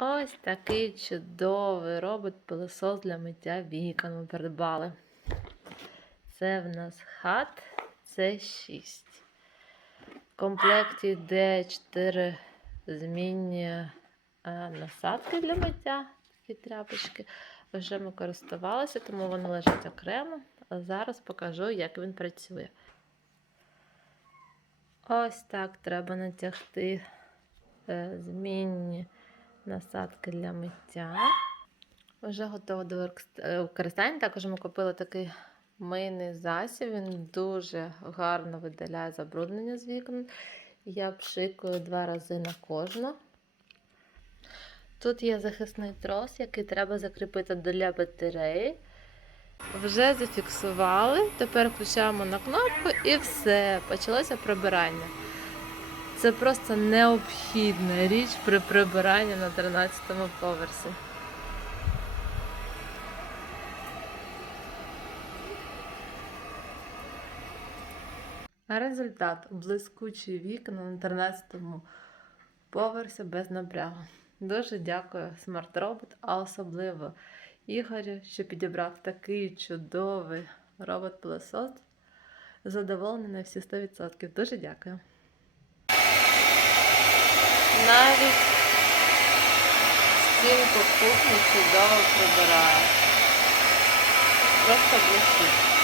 Ось такий чудовий робот-пилосос для миття вікон ми придбали. Це в нас хат С6. В комплекті йде 4 змінні е, насадки для миття, такі тряпочки. Вже ми користувалися, тому вони лежать окремо. А зараз покажу, як він працює. Ось так треба натягти е, змінні насадки для миття. Вже готово до е, використання. Також ми купили такий мийний засіб. Він дуже гарно видаляє забруднення з вікон. Я пшикую два рази на кожну. Тут є захисний трос, який треба закріпити для батареї. Вже зафіксували. Тепер включаємо на кнопку і все. Почалося прибирання. Це просто необхідна річ при прибиранні на 13 поверсі. Результат блискучі вікна на 13 поверсі без напрягу. Дуже дякую Robot, а особливо Ігорю, що підібрав такий чудовий робот-пилосос. Задоволений на всі 100%. Дуже дякую. Навіть стінку кухні чудово прибирає. Просто блищить.